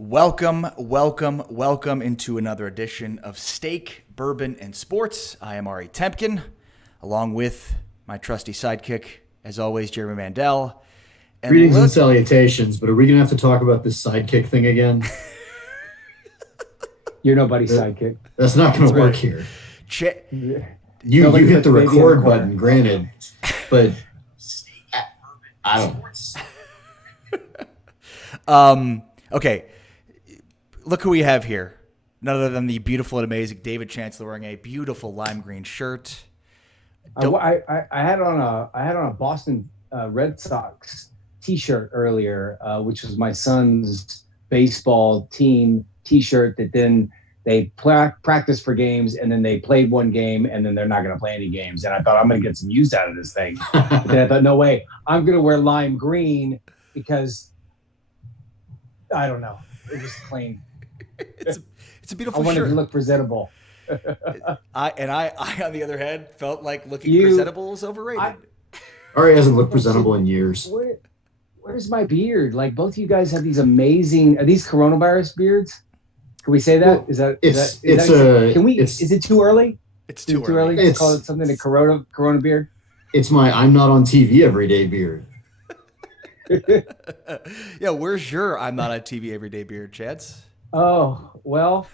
Welcome into another edition of Steak, Bourbon, and Sports. I am Ari Temkin, along with my trusty sidekick, as always, Jeremy Mandel. Greetings and salutations, but are we going to have to talk about this sidekick thing again? You're nobody's sidekick. That's not going to work here. You hit the record button, granted, but I don't. Okay. Look who we have here. None other than the beautiful and amazing David Chancellor wearing a beautiful lime green shirt. I had on a Boston Red Sox T-shirt earlier, which was my son's baseball team T-shirt. That then they practiced for games, and then they played one game, and then they're not going to play any games. And I thought, I'm going to get some use out of this thing. But then I thought, no way, I'm going to wear lime green because I don't know. It was plain. It's a beautiful shirt. I wanted to look presentable. I on the other hand, felt like looking presentable is overrated. Ari hasn't looked presentable in years. Where's my beard? Like, both of you guys have these amazing. Are these coronavirus beards? Can we say that? Is it too early? It's too early to call it something a corona beard. It's my I'm not on TV everyday beard. Yeah, where's your I'm not on TV everyday beard, Chance? Oh, well,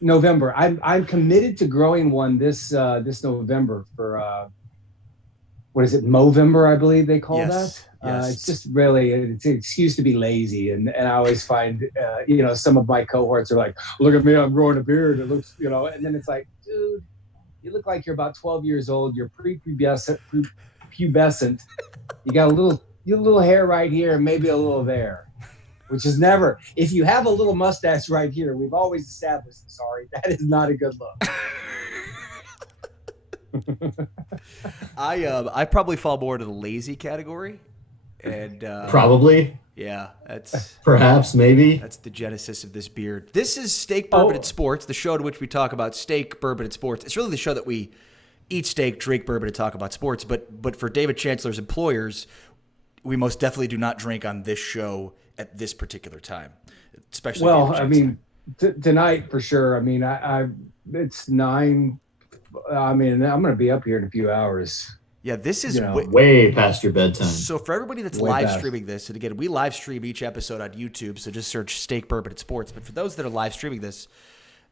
November. I'm committed to growing one this November for what is it, Movember, I believe they call that. Yes. It's just really it's an excuse to be lazy, and I always find some of my cohorts are like, look at me, I'm growing a beard. It looks, and then it's like, dude, you look like you're about 12 years old. You're pubescent. You got a little hair right here and maybe a little there, which is never. If you have a little mustache right here, we've always established, sorry, that is not a good look. I probably fall more to the lazy category, and probably, yeah, that's perhaps maybe that's the genesis of this beard. This is Steak, Bourbon, and Sports, the show to which we talk about steak, bourbon, and sports. It's really the show that we eat steak, drink bourbon, and talk about sports. But for David Chancellor's employers, we most definitely do not drink on this show at this particular time, especially. Well, I mean, tonight for sure. I mean, it's 9. I mean, I'm going to be up here in a few hours. Yeah, this is way past your bedtime. So for everybody that's live streaming this, and again, we live stream each episode on YouTube, so just search Steak, Bourbon, and Sports. But for those that are live streaming this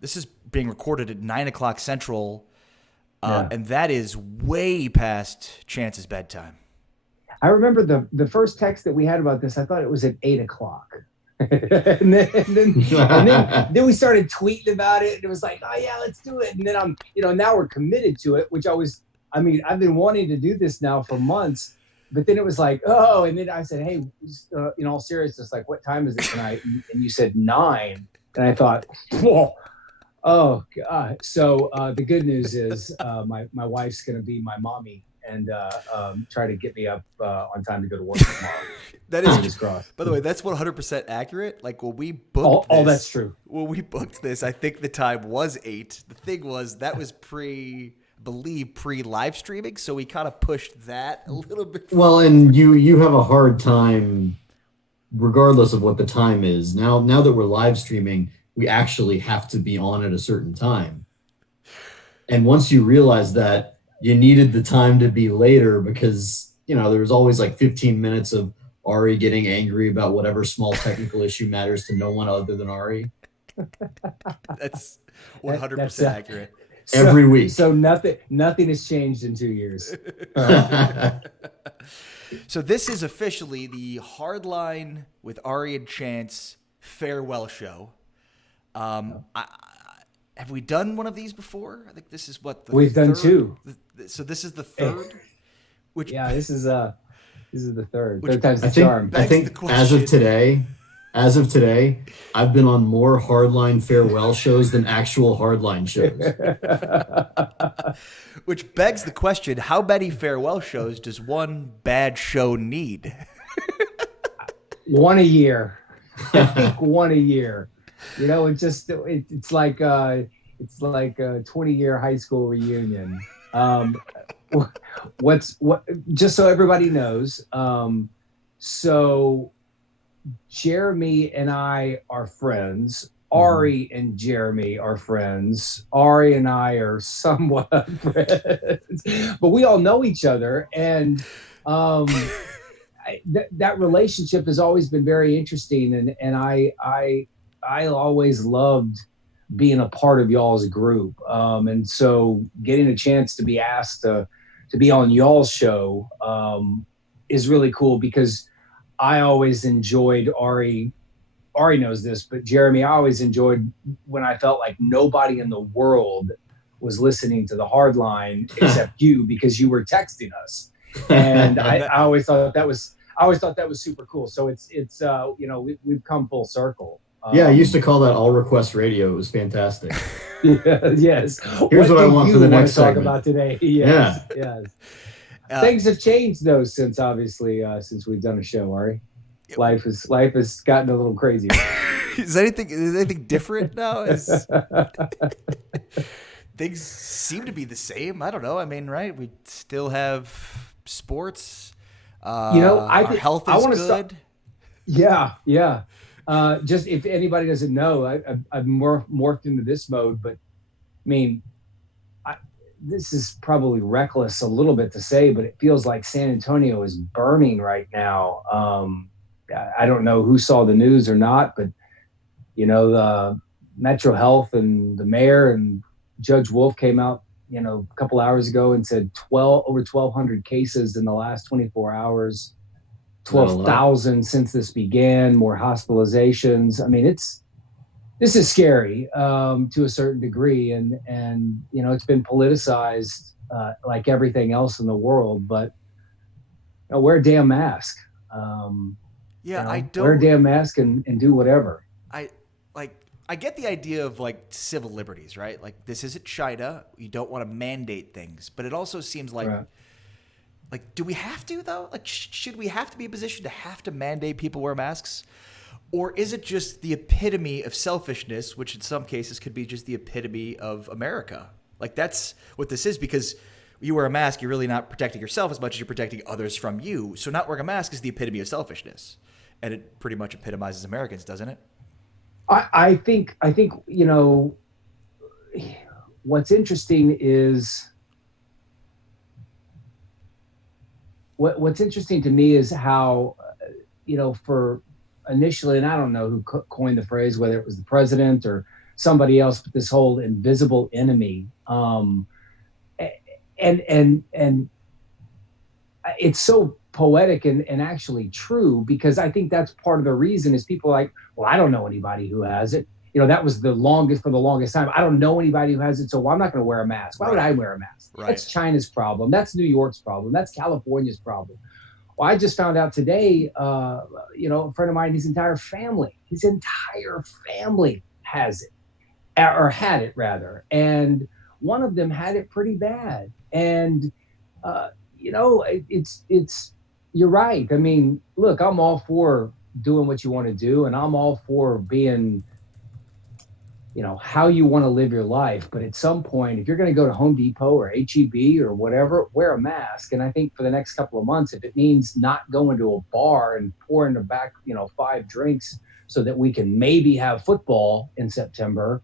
is being recorded at 9 o'clock Central, and that is way past Chance's bedtime. I remember the first text that we had about this, I thought it was at 8 o'clock. and then we started tweeting about it, and it was like, oh yeah, let's do it. And then now we're committed to it, which I've been wanting to do this now for months, but then it was like, oh, and then I said, hey, in all seriousness, like, what time is it tonight? And you said 9, and I thought, whoa. Oh God! So the good news is my wife's going to be my mommy and try to get me up on time to go to work tomorrow. That is, by the way, that's 100% accurate. Like, when we booked this, that's true. When we booked this, I think the time was 8. The thing was that was pre-live streaming, so we kind of pushed that a little bit. Well, and you have a hard time, regardless of what the time is. Now that we're live streaming, we actually have to be on at a certain time. And once you realize that, you needed the time to be later because, there was always like 15 minutes of Ari getting angry about whatever small technical issue matters to no one other than Ari. That's 100% accurate. Every week. So nothing has changed in 2 years. So this is officially the Hardline with Ari and Chance farewell show. Have we done one of these before? I think this is we've done 2. So this is the third. This is the third. Third time's the charm. I think as of today, I've been on more Hardline farewell shows than actual Hardline shows. Which begs the question: how many farewell shows does one bad show need? One a year. I think one a year. It's like a 20-year high school reunion. Just so everybody knows, so Jeremy and I are friends. Ari and Jeremy are friends. Ari and I are somewhat friends, but we all know each other, and that relationship has always been very interesting. And I always loved being a part of y'all's group, and so getting a chance to be asked to be on y'all's show is really cool, because I always enjoyed Ari. Ari knows this, but Jeremy, I always enjoyed when I felt like nobody in the world was listening to the Hardline except you, because you were texting us. And I always thought that was super cool. So it's we've come full circle. Yeah, I used to call that all request radio. It was fantastic. Yes. Here's what I want for the next talk segment. about today. Yes. Yeah. Yes. Things have changed though since we've done a show, Ari. Life has gotten a little crazy. Is anything different now? Things seem to be the same. I don't know. I mean, right? We still have sports. Our health is good. Yeah. Just if anybody doesn't know, I've morphed into this mode, but I mean, this is probably reckless a little bit to say, but it feels like San Antonio is burning right now. I don't know who saw the news or not, but the Metro Health and the mayor and Judge Wolf came out, a couple hours ago and said over 1,200 cases in the last 24 hours, 12,000 since this began, more hospitalizations. I mean, this is scary to a certain degree, and it's been politicized like everything else in the world. But wear a damn mask. I don't wear a damn mask and do whatever. I get the idea of like civil liberties, right? Like, this isn't China. You don't want to mandate things, but it also seems like, right. Like, do we have to though? Like, should we have to be in a position to have to mandate people wear masks? Or is it just the epitome of selfishness, which in some cases could be just the epitome of America? Like, that's what this is, because you wear a mask, you're really not protecting yourself as much as you're protecting others from you. So not wearing a mask is the epitome of selfishness. And it pretty much epitomizes Americans, doesn't it? I think what's interesting is what's interesting to me is how for initially, and I don't know who coined the phrase, whether it was the president or somebody else, but this whole invisible enemy, and it's so poetic and actually true, because I think that's part of the reason is people are like, well, I don't know anybody who has it. That was for the longest time. I don't know anybody who has it, so I'm not going to wear a mask. Why would I wear a mask? Right. That's China's problem. That's New York's problem. That's California's problem. Well, I just found out today, a friend of mine, his entire family has it, or had it rather. And one of them had it pretty bad. And, it's you're right. I mean, look, I'm all for doing what you want to do, and I'm all for being, how you want to live your life. But at some point, if you're going to go to Home Depot or H-E-B or whatever, wear a mask. And I think for the next couple of months, if it means not going to a bar and pouring back, 5 drinks so that we can maybe have football in September,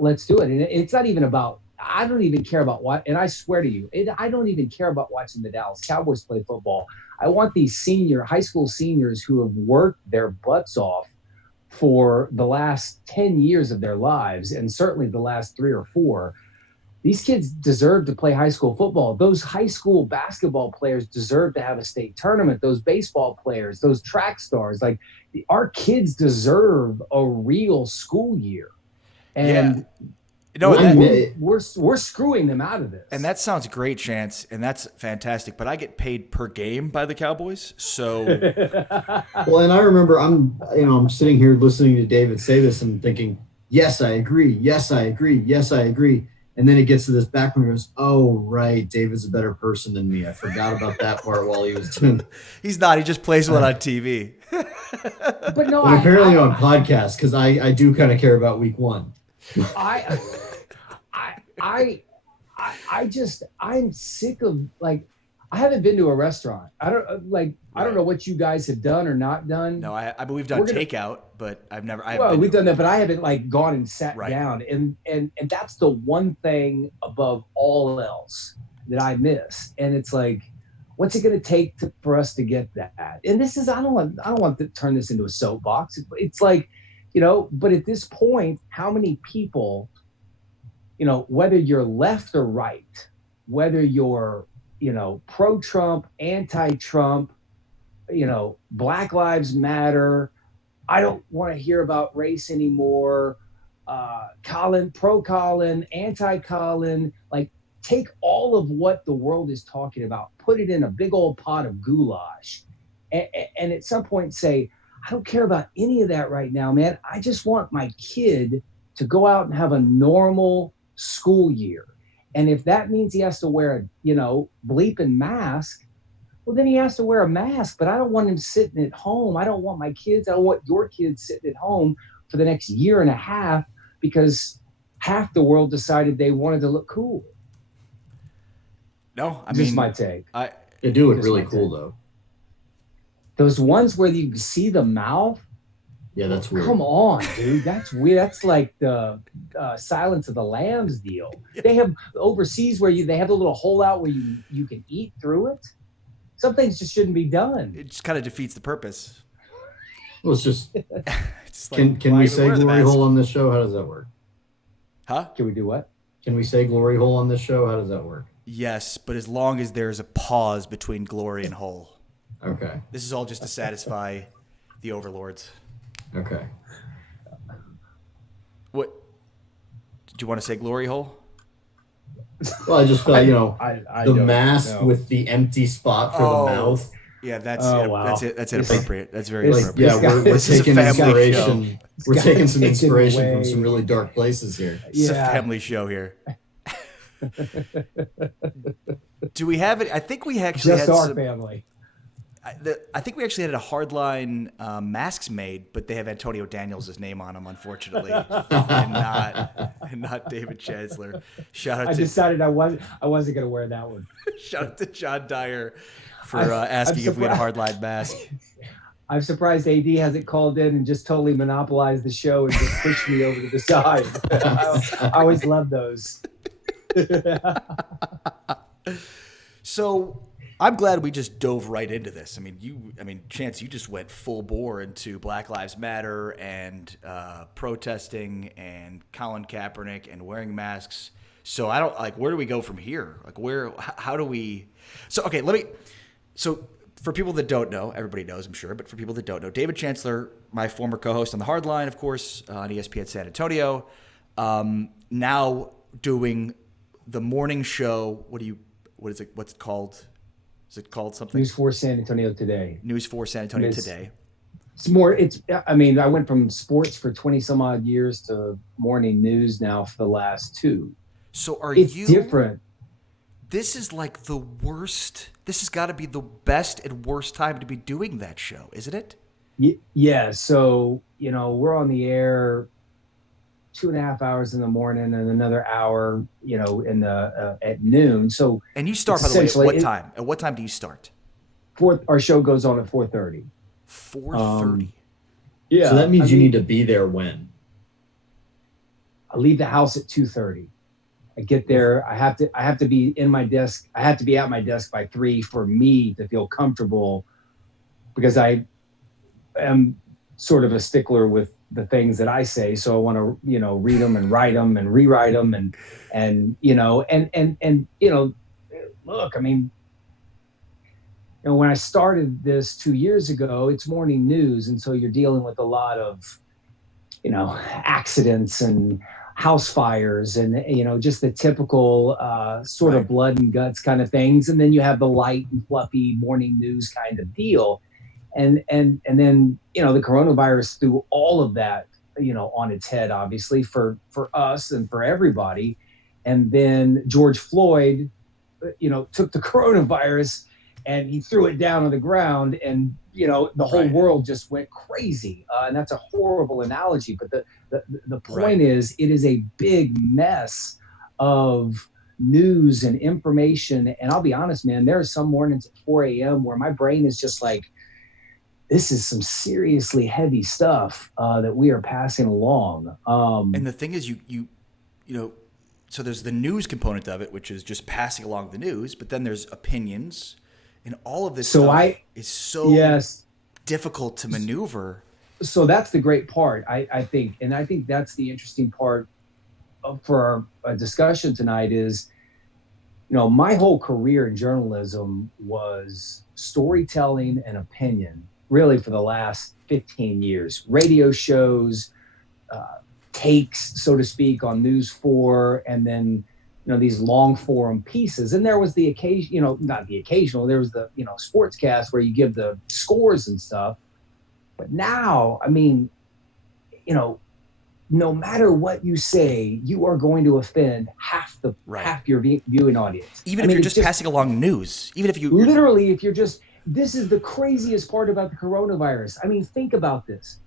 let's do it. And it's not even about, I don't even care about what, and I swear to you, I don't even care about watching the Dallas Cowboys play football. I want these high school seniors who have worked their butts off for the last 10 years of their lives, and certainly the last 3 or 4. These kids deserve to play high school football. Those high school basketball players deserve to have a state tournament. Those baseball players, those track stars, like our kids deserve a real school year. And we're screwing them out of this. And that sounds great, Chance, and that's fantastic. But I get paid per game by the Cowboys, so. Well, and I remember I'm sitting here listening to David say this and thinking, yes, I agree. Yes, I agree. Yes, I agree. And then it gets to this back and goes, oh, right, David's a better person than me. I forgot about that part while he was doing. He's not. He just plays one on TV. But no, apparently on podcasts, because I do kind of care about week 1. I'm sick of, like, I haven't been to a restaurant. I don't know what you guys have done or not done. No, I mean, we've done takeout, but we've done that, but I haven't like gone and sat Right. down. And that's the one thing above all else that I miss. And it's like, what's it going to take for us to get that? And this is, I don't want to turn this into a soapbox. It's like, but at this point, how many people, whether you're left or right, whether you're, pro-Trump, anti-Trump, Black Lives Matter, I don't want to hear about race anymore, Colin, pro-Colin, anti-Colin, like, take all of what the world is talking about, put it in a big old pot of goulash, and at some point say, I don't care about any of that right now, man. I just want my kid to go out and have a normal school year. And if that means he has to wear a, bleeping mask, well, then he has to wear a mask. But I don't want him sitting at home. I don't want your kids sitting at home for the next year and a half because half the world decided they wanted to look cool. No, I mean, just my take. They do look really cool, though. Those ones where you see the mouth. Yeah, that's weird. Come on, dude. That's weird. That's like the Silence of the Lambs deal. They have overseas where they have a little hole out where you can eat through it. Some things just shouldn't be done. It just kind of defeats the purpose. Well, it's just. It's like, can we say glory hole on this show? How does that work? Huh? Can we do what? Can we say glory hole on this show? How does that work? Yes, but as long as there's a pause between glory and hole. Okay. This is all just to satisfy the overlords. Okay. What? Did you want to say glory hole? Well, I just felt, the don't mask know. with the empty spot for the mouth. Yeah, that's wow. that's it. That's inappropriate. That's very Like, inappropriate. yeah, we're This is a taking family inspiration. show. We're taking some taken inspiration away. from some really dark places here. It's a family show here. Do we have it? I think we actually Just had our some, family. I think we actually had a Hardline masks made, but they have Antonio Daniels' name on them, unfortunately, and not David Chancellor. I decided I wasn't going to wear that one. Shout out to John Dyer for asking if we had a Hardline mask. I'm surprised AD hasn't called in and just totally monopolized the show and just pushed me over to the side. I always love those. So I'm glad we just dove right into this. I mean, Chance, you just went full bore into Black Lives Matter and protesting and Colin Kaepernick and wearing masks. So I don't where do we go from here? How do we? So okay, So for people that don't know, everybody knows, I'm sure, but for people that don't know, David Chancellor, my former co-host on the Hardline, of course, on ESPN San Antonio, now doing the morning show. What's it called? Is it called something? News 4 San Antonio Today. News 4 San Antonio Today. I went from sports for 20 some odd years to morning news now for the last 2. So it's different. This is like the worst. This has got to be the best and worst time to be doing that show, isn't it? Yeah. So, we're on the air 2.5 hours in the morning and another hour, in the at noon. So, and you start, by the way, at what time? At what time do you start? Our show goes on at 4:30. 4:30. Yeah. So that means you need to be there when? I leave the house at 2:30. I get there. I have to be in my desk. I have to be at my desk by 3 for me to feel comfortable, because I am sort of a stickler with the things that I say. So I want to, read them and write them and rewrite them and look, when I started this 2 years ago, it's morning news. And so you're dealing with a lot of, accidents and house fires and, just the typical sort of blood and guts kind of things. And then you have the light and fluffy morning news kind of deal. And then, the coronavirus threw all of that, on its head, obviously, for us and for everybody. And then George Floyd, took the coronavirus and he threw it down on the ground, and, the whole world just went crazy. And that's a horrible analogy. But the point is, it is a big mess of news and information. And I'll be honest, man, there are some mornings at 4 a.m. where my brain is just like, this is some seriously heavy stuff that we are passing along. And the thing is, you know, so there's the news component of it, which is just passing along the news, but then there's opinions, and all of this stuff is so difficult to maneuver. So that's the great part, I think. And I think that's the interesting part for our discussion tonight is, you know, my whole career in journalism was storytelling and opinion, really for the last 15 years. Radio shows, takes, so to speak, on News 4, and then, you know, these long form pieces. And there was the occasion, you know, not the occasional, there was the, you know, sportscast where you give the scores and stuff. But now, I mean, you know, no matter what you say, you are going to offend half your viewing audience. Even if you're just passing along news, even if you literally, if you're just, this is the craziest part about the coronavirus. I mean, think about this: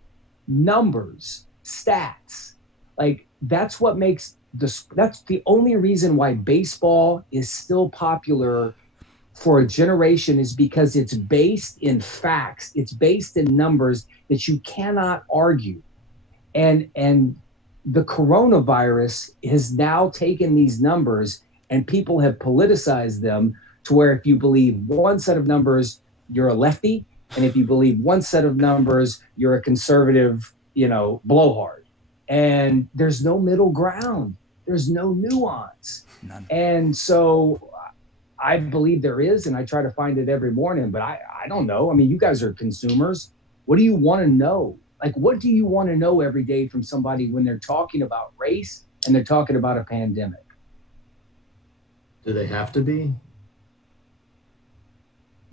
numbers, stats, like that's what makes that's the only reason why baseball is still popular for a generation, is because it's based in facts, it's based in numbers that you cannot argue. And the coronavirus has now taken these numbers and people have politicized them to where if you believe one set of numbers, you're a lefty. And if you believe one set of numbers, you're a conservative, you know, blowhard. And there's no middle ground. There's no nuance. None. And so I believe there is, and I try to find it every morning, but I don't know. I mean, you guys are consumers. What do you want to know? Like, what do you want to know every day from somebody when they're talking about race and they're talking about a pandemic? Do they have to be?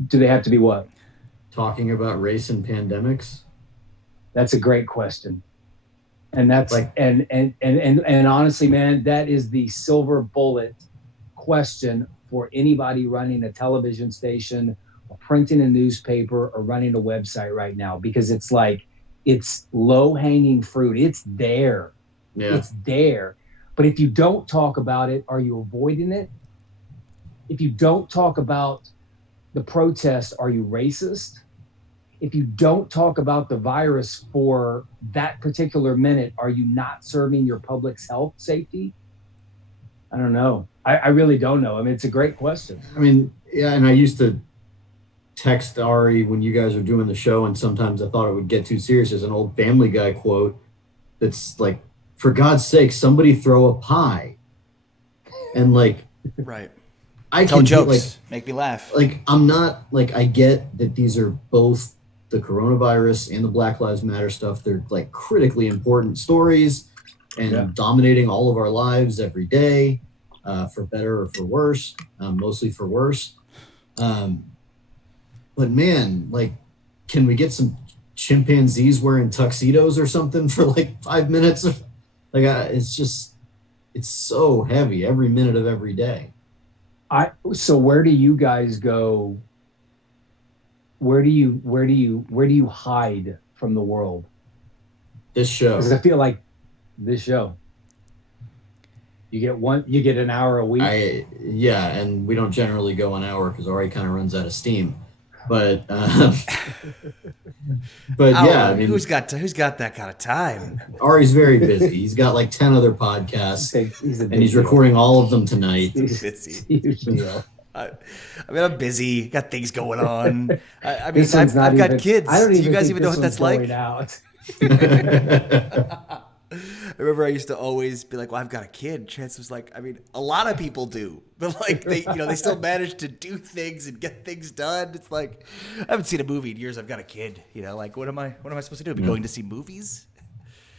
Do they have to be what? Talking about race and pandemics? That's a great question. And that's like, and honestly, man, that is the silver bullet question for anybody running a television station or printing a newspaper or running a website right now, because it's like, it's low-hanging fruit. It's there. Yeah. It's there. But if you don't talk about it, are you avoiding it? If you don't talk about the protest, are you racist? If you don't talk about the virus for that particular minute, are you not serving your public's health safety? I don't know. I really don't know. I mean, it's a great question. I mean, yeah, and I used to text Ari when you guys are doing the show, and sometimes I thought it would get too serious. There's an old Family Guy quote that's like, for God's sake, somebody throw a pie. And like, right. I tell can jokes, like, make me laugh. Like, I'm not like, I get that these are both the coronavirus and the Black Lives Matter stuff. They're like critically important stories and dominating all of our lives every day, for better or for worse, mostly for worse. But man, like, can we get some chimpanzees wearing tuxedos or something for like 5 minutes? Like, it's so heavy every minute of every day. So where do you guys go? Where do you hide from the world? This show. Because I feel like this show. You get an hour a week. And we don't generally go an hour because Ari kind of runs out of steam. But yeah, I mean, who's got that kind of time? Ari's very busy. He's got like 10 other podcasts, he's recording all of them tonight. He's busy. I mean, I'm busy. Got things going on. I mean, I've got kids. Do you guys even know what that's like? I remember I used to always be like, well, I've got a kid. Chance was like, I mean, a lot of people do, but like they still manage to do things and get things done. It's like, I haven't seen a movie in years. I've got a kid, like, what am I supposed to do? Be going to see movies?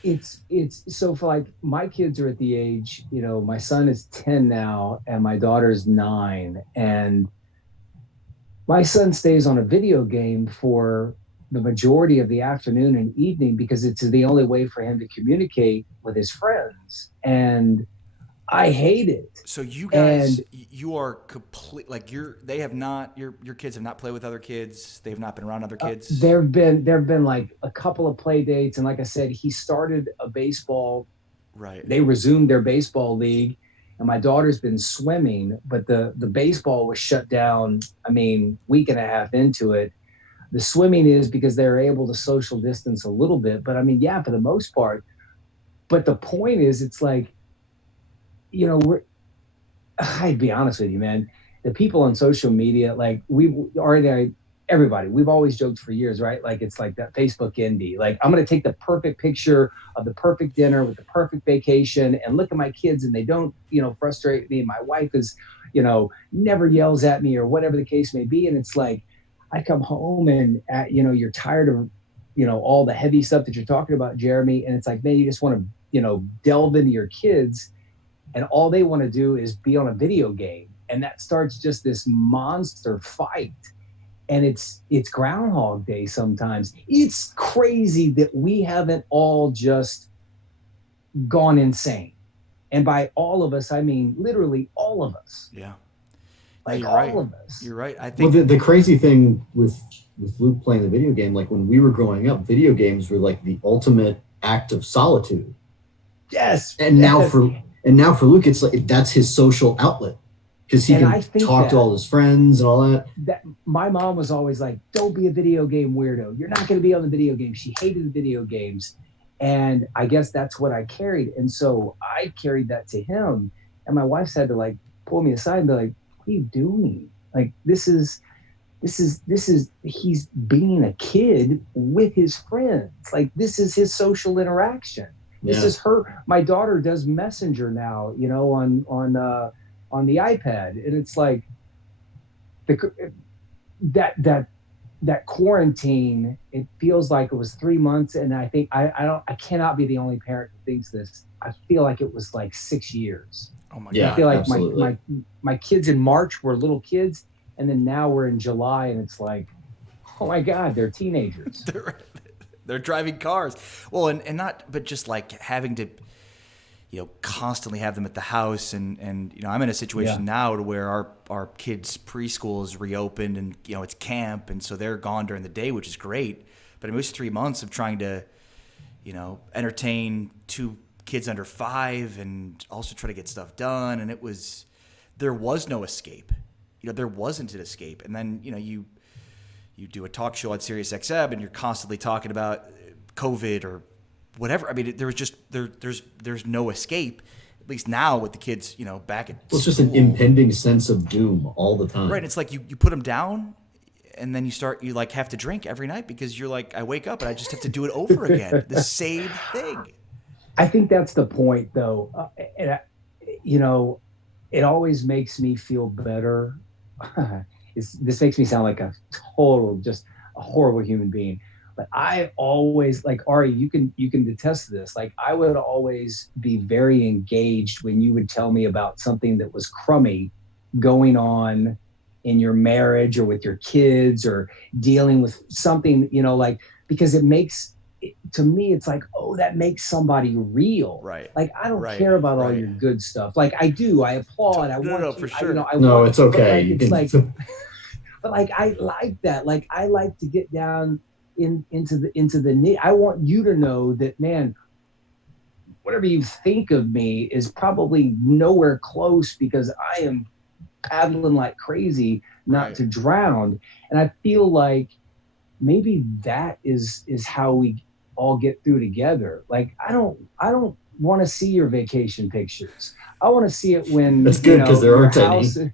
It's so for like, my kids are at the age, my son is 10 now and my daughter's 9, and my son stays on a video game for the majority of the afternoon and evening because it's the only way for him to communicate with his friends. And I hate it. So you guys, you are complete, like your kids have not played with other kids. They've not been around other kids. There've been like a couple of play dates. And like I said, he started a baseball. Right. They resumed their baseball league. and my daughter's been swimming, but the baseball was shut down. I mean, week and a half into it. The swimming is because they're able to social distance a little bit, but I mean, yeah, for the most part. But the point is, it's like, I'd be honest with you, man. The people on social media, like everybody, we've always joked for years, right? Like it's like that Facebook indie. Like I'm going to take the perfect picture of the perfect dinner with the perfect vacation and look at my kids and they don't, frustrate me. My wife is, never yells at me or whatever the case may be. And it's like, I come home and, you're tired of, all the heavy stuff that you're talking about, Jeremy. And it's like, man, you just want to, delve into your kids and all they want to do is be on a video game. And that starts just this monster fight. And it's Groundhog Day sometimes. It's crazy that we haven't all just gone insane. And by all of us, I mean literally all of us. Yeah. Like you're all right. of us. You're right. I think the crazy thing with Luke playing the video game, like when we were growing up, video games were like the ultimate act of solitude. Yes. And now for Luke, it's like that's his social outlet. Because he can talk to all his friends and all that. My mom was always like, don't be a video game weirdo. You're not going to be on the video game. She hated the video games. And I guess that's what I carried. And so I carried that to him. And my wife had to like pull me aside and be like, what are you doing? Like, this is he's being a kid with his friends. Like, this is his social interaction. This is my daughter does Messenger now, on the iPad, and it's like that quarantine. It feels like it was 3 months, and I think I cannot be the only parent who thinks this. I feel like it was like 6 years. Oh my God! I feel like absolutely. my kids in March were little kids, and then now we're in July, and it's like, oh my God, they're teenagers. They're driving cars. Well, and not, but just like having to, constantly have them at the house. And I'm in a situation now to where our kids' preschool is reopened and, it's camp. And so they're gone during the day, which is great. But it was 3 months of trying to, entertain 2 kids under 5 and also try to get stuff done. And there was no escape. There wasn't an escape. And then, you do a talk show on Sirius XM and you're constantly talking about COVID or whatever. I mean, there was just there's no escape. At least now with the kids, back at it's just an impending sense of doom all the time. Right. It's like you put them down, and then you like have to drink every night because you're like, I wake up and I just have to do it over again, the same thing. I think that's the point, though, and it always makes me feel better. This makes me sound like just a horrible human being. But I always, like Ari, you can attest to this. Like I would always be very engaged when you would tell me about something that was crummy going on in your marriage or with your kids or dealing with something, because to me, it's like, oh, that makes somebody real. Right. Like, I don't care about all your good stuff. Like I do, I applaud. For sure. It's okay. But like, I like that. Like, I like to get down into the I want you to know that, man, whatever you think of me is probably nowhere close because I am paddling like crazy not to drown. And I feel like maybe that is how we all get through together. Like, I don't want to see your vacation pictures. I want to see it when that's good because there aren't any.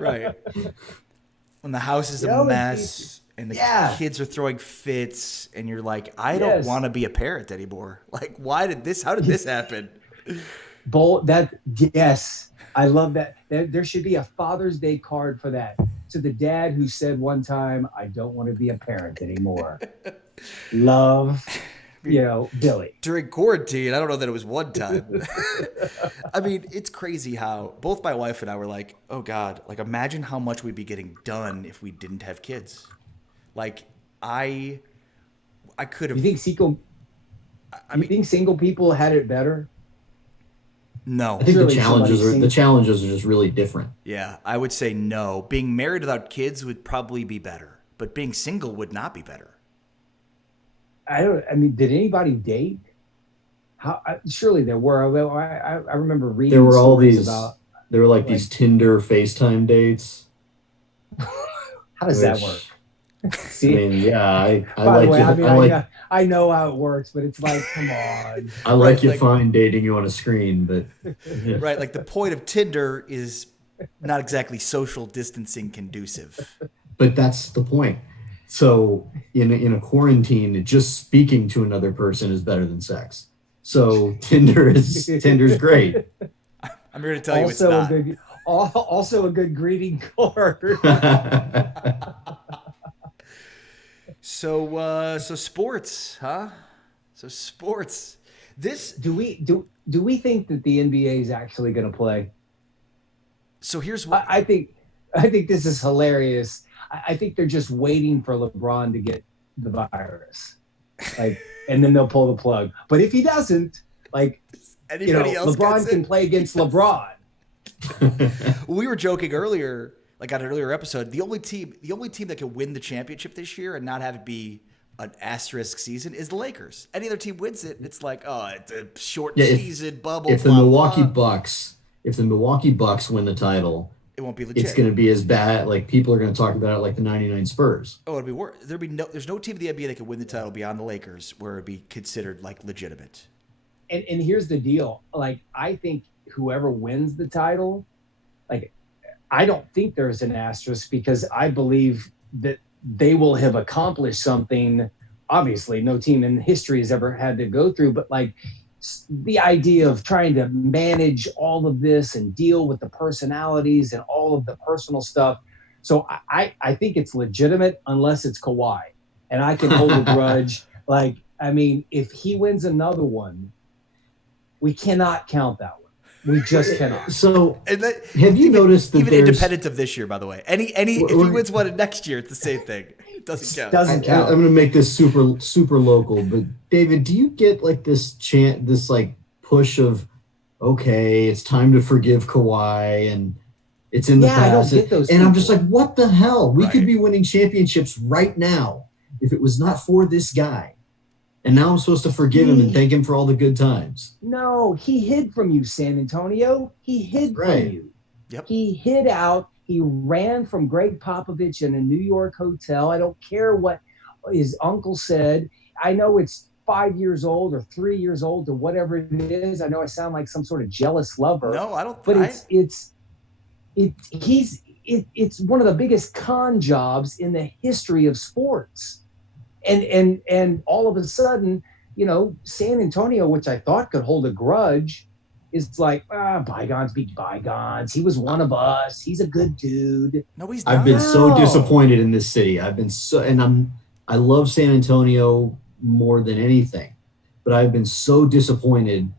Right. When the house is a mess and the kids are throwing fits and you're like, I don't want to be a parent anymore. Like, how did this happen? Yes, I love that. There should be a Father's Day card for that. To the dad who said one time, I don't want to be a parent anymore. Love, Billy. During quarantine, I don't know that it was one time. I mean, it's crazy how both my wife and I were like, oh God, like imagine how much we'd be getting done if we didn't have kids. Like I could have. You think single people had it better? No. I think the challenges are just really different. Yeah, I would say no. Being married without kids would probably be better, but being single would not be better. Did anybody date? Surely there were. Well, I remember reading. There were all stories these. about. There were like these Tinder FaceTime dates. How does that work? See, I mean, yeah, I by the like way, you. I mean, I like. I know how it works, but it's like, come on. I like Right, you like- fine dating you on a screen, but Right, like the point of Tinder is not exactly social distancing conducive. but that's the point. So in a quarantine, just speaking to another person is better than sex. So Tinder's great. I'm here to tell you it's Also not. also a good greeting card. So sports, huh? So sports. This. Do we think that the NBA is actually going to play? So here's what I think this is hilarious. I think they're just waiting for LeBron to get the virus, and then they'll pull the plug. But if he doesn't, anybody else LeBron gets can it? play against LeBron. We were joking earlier, like on an earlier episode, the only team that can win the championship this year and not have it be an asterisk season is the Lakers. Any other team wins it, it's like, oh, it's a short season bubble. If the blah, Milwaukee blah. Bucks win the title, It won't be legit. it's going to be as bad. Like people are going to talk about it like the '99 Spurs. Oh, it'll be worse. There's no team in the NBA that can win the title beyond the Lakers where it'd be considered like legitimate. And here's the deal. I think whoever wins the title, I don't think there's an asterisk because I believe that they will have accomplished something. Obviously, no team in history has ever had to go through, but the idea of trying to manage all of this and deal with the personalities and all of the personal stuff. So I think it's legitimate unless it's Kawhi. And I can hold a grudge. If he wins another one, we cannot count that one. We just cannot. So And that, have you noticed that even there's independent of this year, by the way, if he wins one next year, it's the same thing. It doesn't count. Doesn't count. I'm going to make this super local, but David, do you get this push of, okay, it's time to forgive Kawhi and it's in the past. I don't get those and I'm just people. like, what the hell? We Right. could be winning championships right now if it was not for this guy. And now I'm supposed to forgive him and thank him for all the good times. No, he hid from you, San Antonio. He hid Right. from you. Yep. He hid out. He ran from Greg Popovich in a New York hotel. I don't care what his uncle said. I know it's 5 years old or 3 years old or whatever it is. I know I sound like some sort of jealous lover. No, I don't. But it's one of the biggest con jobs in the history of sports. And all of a sudden, San Antonio, which I thought could hold a grudge, is like, bygones be bygones. He was one of us. He's a good dude. No, he's not. I've been so No. disappointed in this city. I love San Antonio more than anything, but I've been so disappointed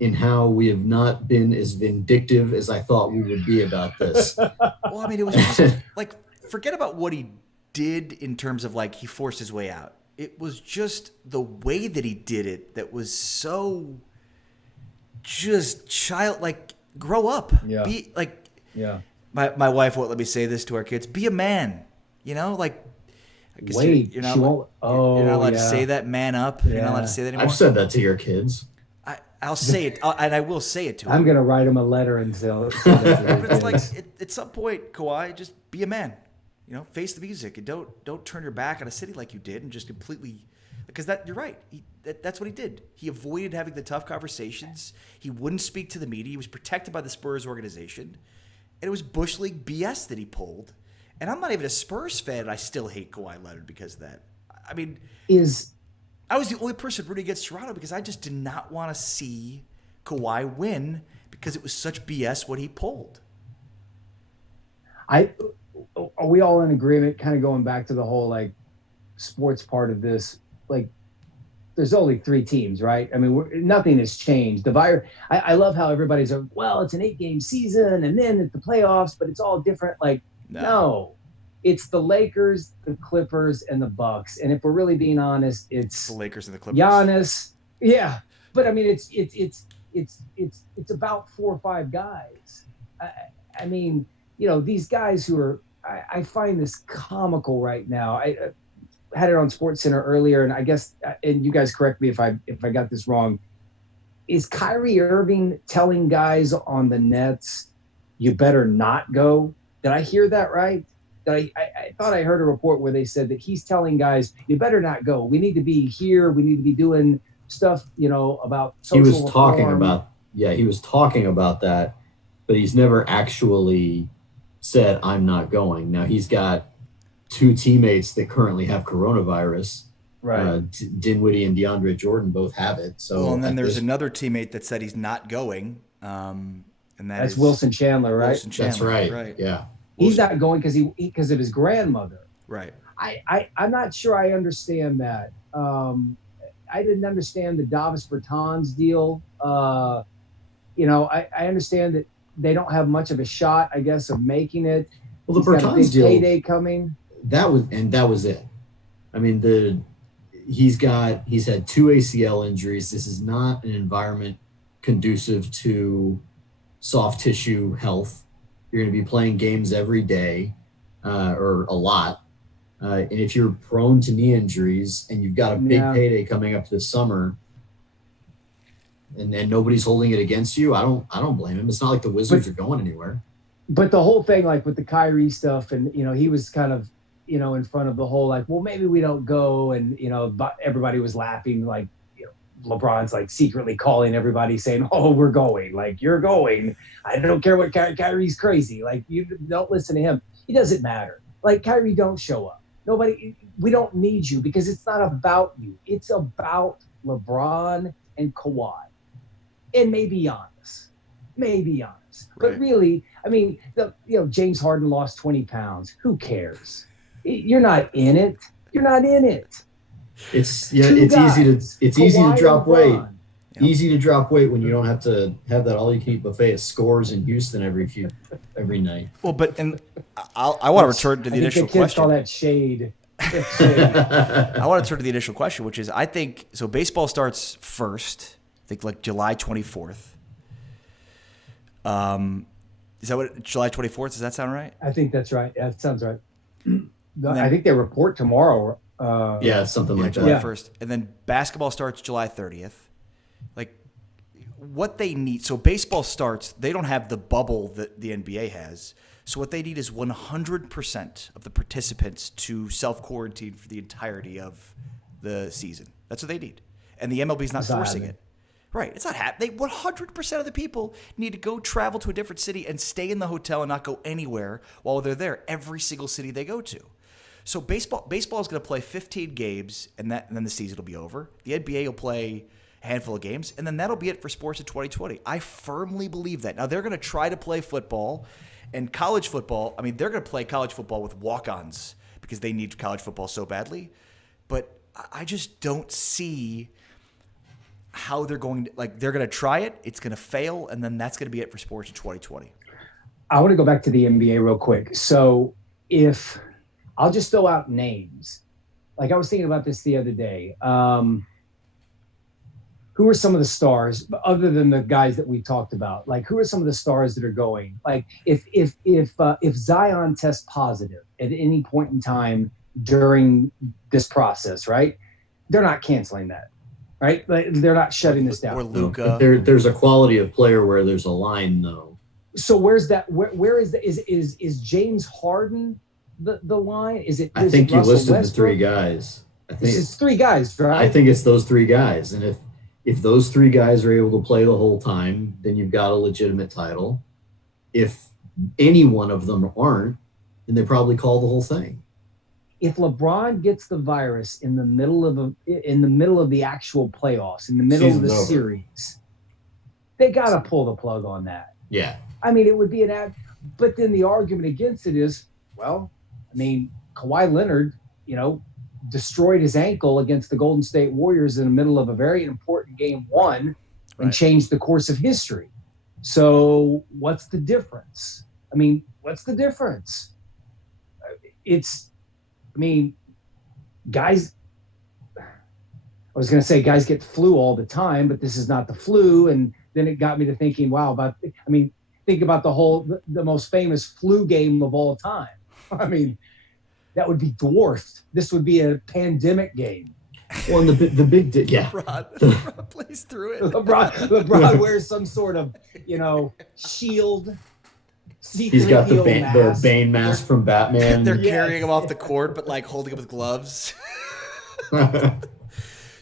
in how we have not been as vindictive as I thought we would be about this. Well, I mean, it was just forget about what he did in terms of he forced his way out. It was just the way that he did it that was so just grow up. Yeah. Be Yeah. my wife won't let me say this to our kids. Be a man. I guess Wait, you're she not, won't. you're not allowed to Yeah. say that. Man up. You're not allowed to say that anymore. I've said that to your kids. I'll say it, and I will say it to him. I'm gonna write him a letter and say But it's at some point, Kawhi, just be a man. Face the music and don't turn your back on a city like you did and just completely, because you're right. That's what he did. He avoided having the tough conversations. He wouldn't speak to the media. He was protected by the Spurs organization, and it was Bush League BS that he pulled. And I'm not even a Spurs fan, and I still hate Kawhi Leonard because of that. I mean, I was the only person rooting against Toronto because I just did not want to see Kawhi win because it was such BS what he pulled. Are we all in agreement, kind of going back to the whole sports part of this? There's only 3 teams, right? I mean, nothing has changed. The virus. I love how everybody's it's an 8-game season, and then it's the playoffs, but it's all different. No, it's the Lakers, the Clippers, and the Bucks. And if we're really being honest, it's the Lakers and the Clippers. Giannis. Yeah, but I mean, it's about 4 or 5 guys. I mean, these guys who are. I find this comical right now. I had it on SportsCenter earlier, and I guess, and you guys correct me if I got this wrong. is Kyrie Irving telling guys on the Nets, you better not go? Did I hear that right? I thought I heard a report where they said that he's telling guys, you better not go. We need to be here. We need to be doing stuff, about social He was talking reform. about that, but he's never actually said, I'm not going. Now, he's got 2 teammates that currently have coronavirus. Right. Dinwiddie and DeAndre Jordan both have it. So, and then there's another teammate that said he's not going, and that's Wilson Chandler, right? Wilson Chandler, that's right. Yeah. He's not going because of his grandmother. Right. I'm not sure I understand that. I didn't understand the Davis Bertans deal. I understand that they don't have much of a shot, I guess, of making it. Well, the Bertans deal, payday coming. That was it. I mean, he's had 2 ACL injuries. This is not an environment conducive to soft tissue health. You're going to be playing games every day, or a lot. And if you're prone to knee injuries and you've got a big payday coming up this summer, and nobody's holding it against you, I don't blame him. It's not like the Wizards are going anywhere. But the whole thing, like with the Kyrie stuff, and he was kind of in front of the whole, like, well, maybe we don't go, and but everybody was laughing, like LeBron's like secretly calling everybody saying, oh, we're going, like, you're going. I don't care what Kyrie's crazy. Like, you don't listen to him. It doesn't matter. Like, Kyrie, don't show up. We don't need you, because it's not about you. It's about LeBron and Kawhi and maybe Giannis. Right. But really, I mean, James Harden lost 20 pounds. Who cares? You're not in it. It's easy to drop weight. Yep. Easy to drop weight when you don't have to have that all-you-can-eat buffet at Scores in Houston every night. Well, I want to return to the initial question. Call that shade. I want to turn to the initial question, which is, I think so. Baseball starts first. I think like July 24th. Is that what July 24th? Does that sound right? I think that's right. Yeah, that sounds right. I think they report tomorrow. Something like July that. 1st. And then basketball starts July 30th. Like, what they need. So baseball starts, they don't have the bubble that the NBA has. So what they need is 100% of the participants to self-quarantine for the entirety of the season. That's what they need. And the MLB's not forcing it. Right. It's not happening. 100% of the people need to go travel to a different city and stay in the hotel and not go anywhere while they're there, every single city they go to. So baseball is going to play 15 games, and then the season will be over. The NBA will play a handful of games, and then that'll be it for sports in 2020. I firmly believe that. Now, they're going to try to play football and college football. I mean, they're going to play college football with walk-ons because they need college football so badly. But I just don't see how they're going to, like, they're going to try it. It's going to fail, and then that's going to be it for sports in 2020. I want to go back to the NBA real quick. So if I'll just throw out names. Like, I was thinking about this the other day. Who are some of the stars other than the guys that we talked about? Like, who are some of the stars that are going? Like, if Zion tests positive at any point in time during this process, right? They're not canceling that, right? Like, they're not shutting this down. Or Luka. There's a quality of player where there's a line, though. So where's that? Where is that? Is James Harden the line? I think you listed the 3 guys. I think it's 3 guys, right? I think it's those 3 guys, and if those 3 guys are able to play the whole time, then you've got a legitimate title. If any one of them aren't, then they probably call the whole thing. If LeBron gets the virus in the middle of the actual playoffs, in the middle of the series, they got to pull the plug on that. Yeah. I mean, it would be but then the argument against it is, well, I mean, Kawhi Leonard, destroyed his ankle against the Golden State Warriors in the middle of a very important game 1 and changed the course of history. So what's the difference? I mean, what's the difference? Guys, I was going to say guys get flu all the time, but this is not the flu. And then it got me to thinking, think about the most famous flu game of all time. I mean, that would be dwarfed. This would be a pandemic game. Well, and the big yeah. LeBron plays through it. LeBron wears some sort of, shield. He's got the Bane mask from Batman. They're carrying him off the court, but like holding him with gloves.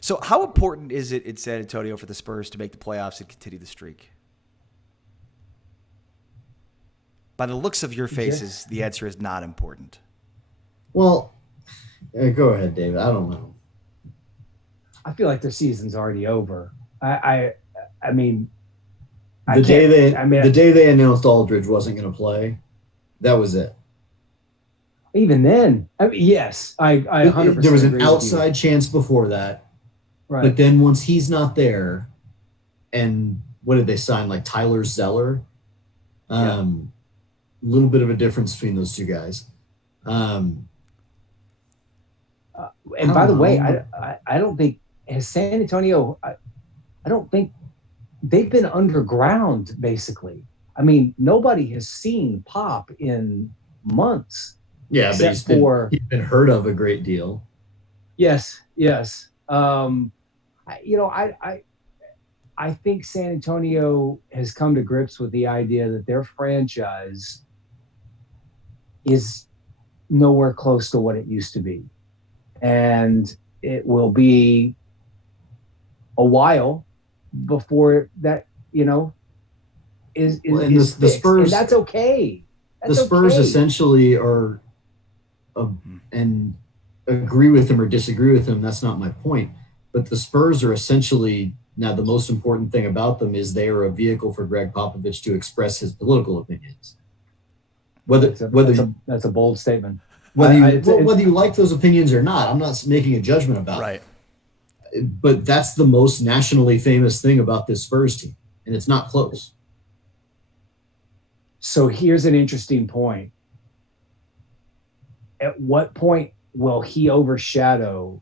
So how important is it in San Antonio for the Spurs to make the playoffs and continue the streak? By the looks of your faces, the answer is not important. Well, go ahead, David. I don't know. I feel like their season's already over. I mean, the day they announced Aldridge wasn't going to play, that was it. Even then, I mean, yes, I 100%. There was an outside chance before that, right? But then once he's not there, and what did they sign? Like Tyler Zeller, a little bit of a difference between those two guys. And by the way, I don't think San Antonio. I don't think they've been underground. Basically, I mean, nobody has seen Pop in months. Yeah, but he's been heard of a great deal. Yes. I think San Antonio has come to grips with the idea that their franchise is nowhere close to what it used to be. And it will be a while before that, is the Spurs, and that's okay. The Spurs essentially are, and agree with him or disagree with him, that's not my point. But the Spurs are essentially, now the most important thing about them is they are a vehicle for Greg Popovich to express his political opinions. That's a bold statement. Whether you like those opinions or not, I'm not making a judgment about it. But that's the most nationally famous thing about this Spurs team, and it's not close. So here's an interesting point. At what point will he overshadow?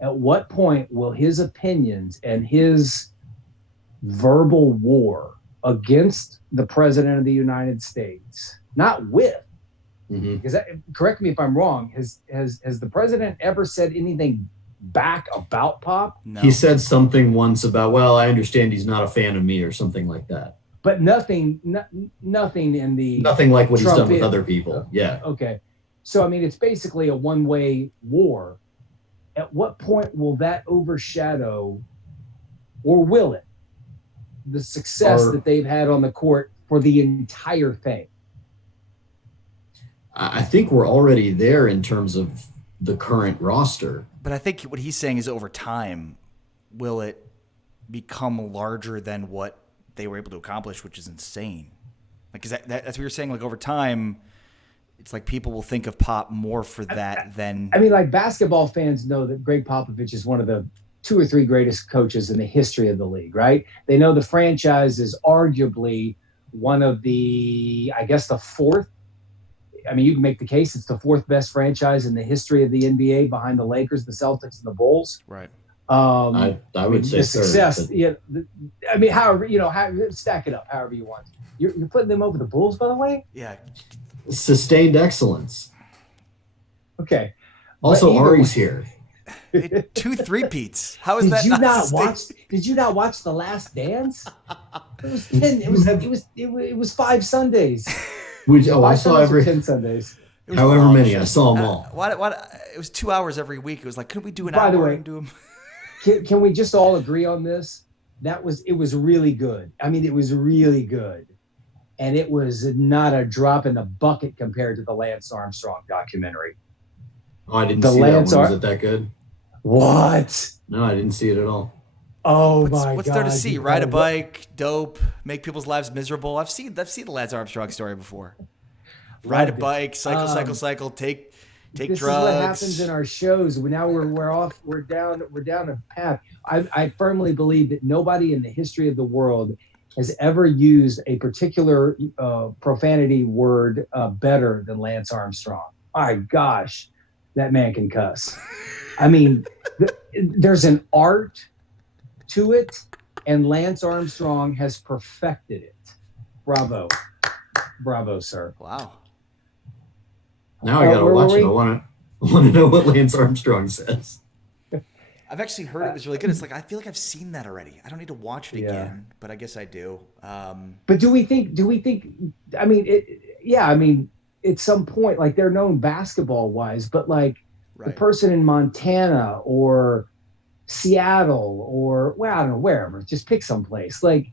At what point will his opinions and his verbal war against the President of the United States, not with, because correct me if I'm wrong, has the President ever said anything back about Pop? No. He said something once about, well, I understand he's not a fan of me or something like that. But nothing in the... Nothing like what Trump he's done with other people. Yeah. Okay. So, I mean, it's basically a one-way war. At what point will that overshadow, or will it, the success that they've had on the court for the entire thing? I think we're already there in terms of the current roster. But I think what he's saying is over time, will it become larger than what they were able to accomplish, which is insane. Like, that's what you're saying. Like, over time, it's like people will think of Pop more for that than... I mean, like, basketball fans know that Greg Popovich is one of the 2 or 3 greatest coaches in the history of the league, right? They know the franchise is arguably one of the, I guess, the 4th. I mean, you can make the case it's the 4th best franchise in the history of the NBA behind the Lakers, the Celtics, and the Bulls. Right. I would say the success. I mean, however, stack it up however you want. You're putting them over the Bulls, by the way. Yeah. Sustained excellence. Okay. Also, Ari's here. 2 3-peats. How is that? Did you not watch The Last Dance? It was 10. It was 5 Sundays. I saw every 10 Sundays. However many, I saw them all. It was 2 hours every week. It was like, couldn't we do an hour? By the way, and do them? Can we just all agree on this? It was really good. I mean, it was really good. And it was not a drop in the bucket compared to the Lance Armstrong documentary. Oh, I didn't see that one. Was it that good? What? No, I didn't see it at all. Oh, my God. What's there to see? Ride a bike, dope, make people's lives miserable. I've seen the Lance Armstrong story before. Ride a bike, cycle, take this drugs. This is what happens in our shows. Now we're off. We're down a path. I firmly believe that nobody in the history of the world has ever used a particular profanity word better than Lance Armstrong. My gosh, that man can cuss. I mean, there's an art to it, and Lance Armstrong has perfected it. Bravo, sir. Wow. Now I gotta watch it. I want to know what Lance Armstrong says. I've actually heard it was really good. It's like I feel like I've seen that already. I don't need to watch it Yeah. again, but I guess I do. But do we think? I mean, I mean, at some point, like they're known basketball wise, but like the Right. person in Montana or Seattle or well, I don't know, wherever, just pick some place. Like,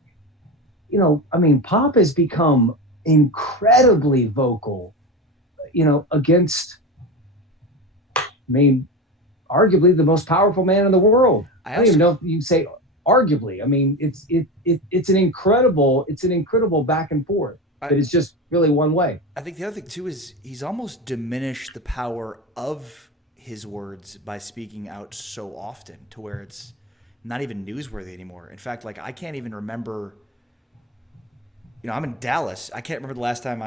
I mean, Pop has become incredibly vocal, against, I mean, arguably the most powerful man in the world. I don't even know if you say arguably. I mean, it's an incredible back and forth. But it's just really one way. I think the other thing too is he's almost diminished the power of his words by speaking out so often to where it's not even newsworthy anymore. In fact, like I can't even remember. I'm in Dallas. I can't remember the last time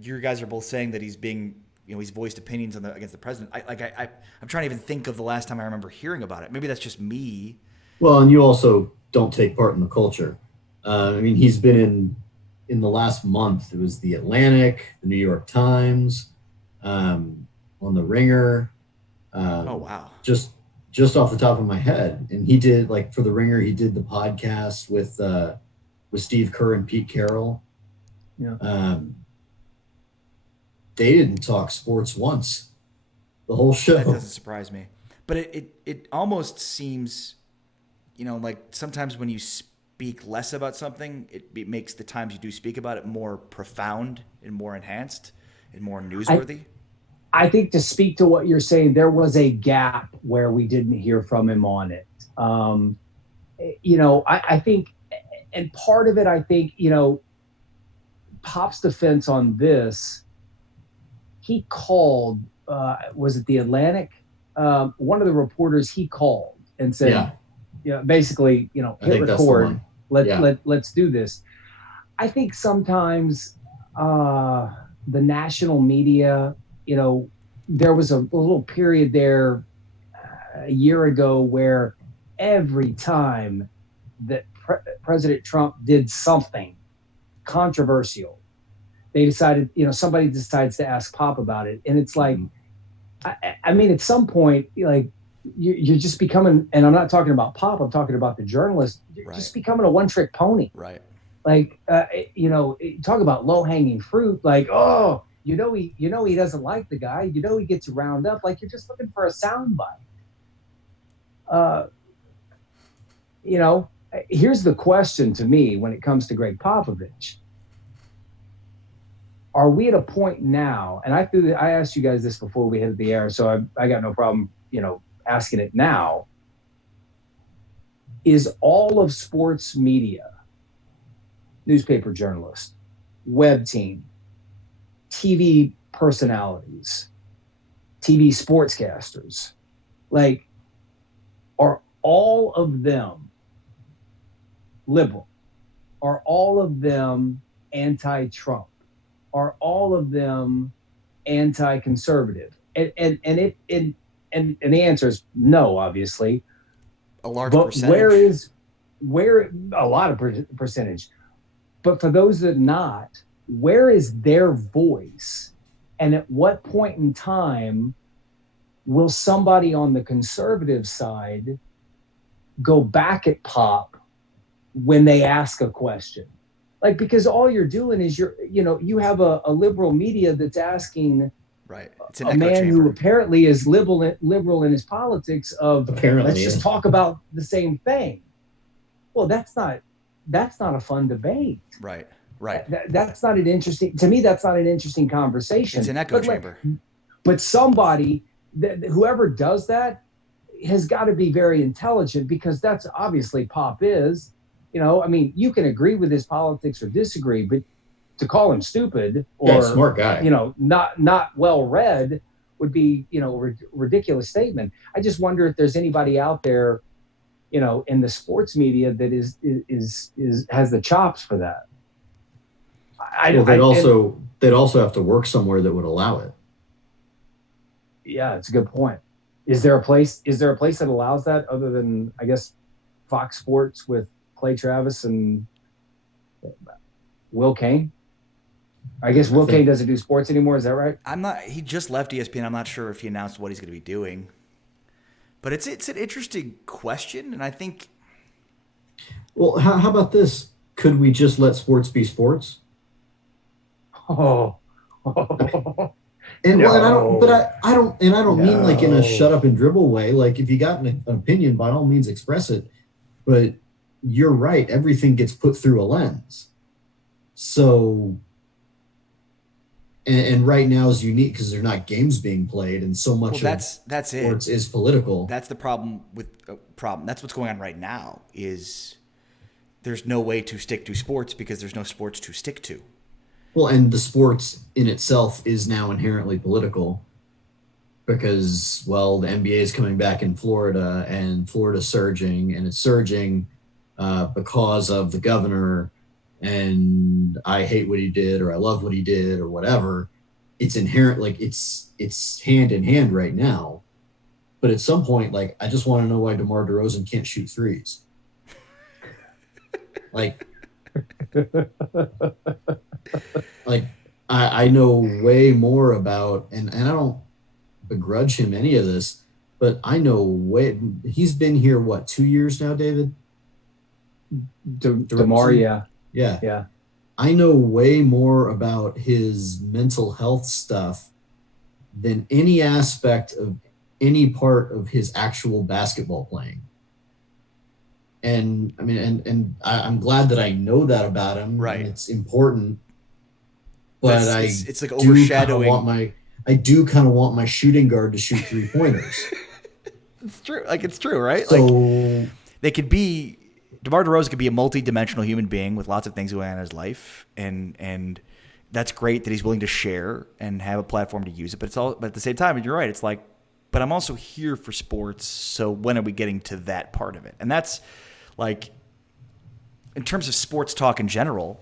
you guys are both saying that he's being, he's voiced opinions against the president. I'm trying to even think of the last time I remember hearing about it. Maybe that's just me. Well, and you also don't take part in the culture. I mean, he's been in the last month. It was the Atlantic, the New York Times, on the Ringer. Oh wow! Just off the top of my head, and he did for the Ringer. He did the podcast with Steve Kerr and Pete Carroll. Yeah. They didn't talk sports once, the whole show. That doesn't surprise me, but it almost seems, like sometimes when you speak less about something, it makes the times you do speak about it more profound and more enhanced and more newsworthy. I think to speak to what you're saying, there was a gap where we didn't hear from him on it. I think, and part of it, I think, Pop's defense on this, he called, was it the Atlantic? One of the reporters he called and said, basically, hit record. Let's do this. I think sometimes the national media, there was a little period there a year ago where every time that President Trump did something controversial, they decided, somebody decides to ask Pop about it. And it's like, I mean, at some point, like you're just becoming, and I'm not talking about Pop, I'm talking about the journalist, you're just becoming a one-trick pony. Right. Like, talk about low-hanging fruit. Like, oh, he doesn't like the guy. He gets round up. Like, you're just looking for a soundbite. Here's the question to me when it comes to Greg Popovich. Are we at a point now, and I asked you guys this before we hit the air, so I got no problem, asking it now. Is all of sports media, newspaper journalists, web team, TV personalities, TV sportscasters, like, are all of them liberal? Are all of them anti-Trump? Are all of them anti-conservative? And the answer is no, obviously. A large but percentage. Where a lot of percentage. But for those that not, where is their voice? And at what point in time will somebody on the conservative side go back at Pop when they ask a question? Like, because all you're doing is you have a liberal media that's asking right. It's a man who apparently is liberal in his politics let's just talk about the same thing. Well, that's not a fun debate. Right. That's not an interesting, to me, that's not an interesting conversation. It's an echo chamber. But somebody, whoever does that has got to be very intelligent, because that's obviously Pop is. I mean, you can agree with his politics or disagree, but to call him stupid or smart guy, not well read would be, a ridiculous statement. I just wonder if there's anybody out there, in the sports media that has the chops for that. They'd also have to work somewhere that would allow it. Yeah, it's a good point. Is there a place that allows that other than, I guess, Fox Sports with Clay Travis and Will Cain? I guess Will Cain doesn't do sports anymore. Is that right? He just left ESPN. I'm not sure if he announced what he's going to be doing. But it's an interesting question, and I think. Well, how about this? Could we just let sports be sports? Oh. And No. well, and I don't mean like in a No. shut up and dribble way. Like if you got an opinion, by all means express it. But you're right. Everything gets put through a lens. So, and right now is unique because they're not games being played, and so much Well, of that's sports it. is political. That's the problem problem. That's what's going on right now. Is there's no way to stick to sports because there's no sports to stick to. Well, and the sports in itself is now inherently political because, well, the NBA is coming back in Florida and Florida's surging, and it's surging because of the governor, and I hate what he did or I love what he did or whatever. It's inherent, like it's hand in hand right now. But at some point, like, I just want to know why DeMar DeRozan can't shoot threes. Like, I know way more about, and I don't begrudge him any of this, but I know he's been here, what, 2 years now, David? DeMar, yeah. Yeah. I know way more about his mental health stuff than any aspect of any part of his actual basketball playing. And I mean, and I'm glad that I know that about him. Right. And it's important. But it's like overshadowing. I do kind of want my shooting guard to shoot 3-pointers. It's true. Like, it's true, right? So like, they could be. DeMar DeRozan could be a multi-dimensional human being with lots of things going on in his life, and that's great that he's willing to share and have a platform to use it. But at the same time, and you're right. It's like, but I'm also here for sports. So when are we getting to that part of it? And that's like, in terms of sports talk in general,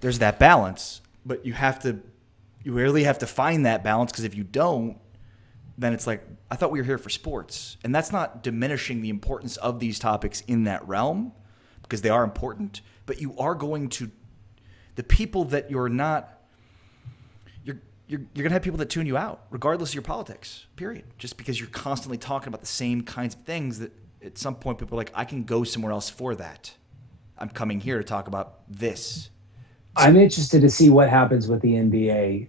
there's that balance, but you really have to find that balance, because if you don't, then it's like, I thought we were here for sports. And that's not diminishing the importance of these topics in that realm, because they are important, but you are going to, the people that you're not, you're going to have people that tune you out, regardless of your politics, period. Just because you're constantly talking about the same kinds of things that at some point people are like, I can go somewhere else for that. I'm coming here to talk about this. I'm interested to see what happens with the NBA.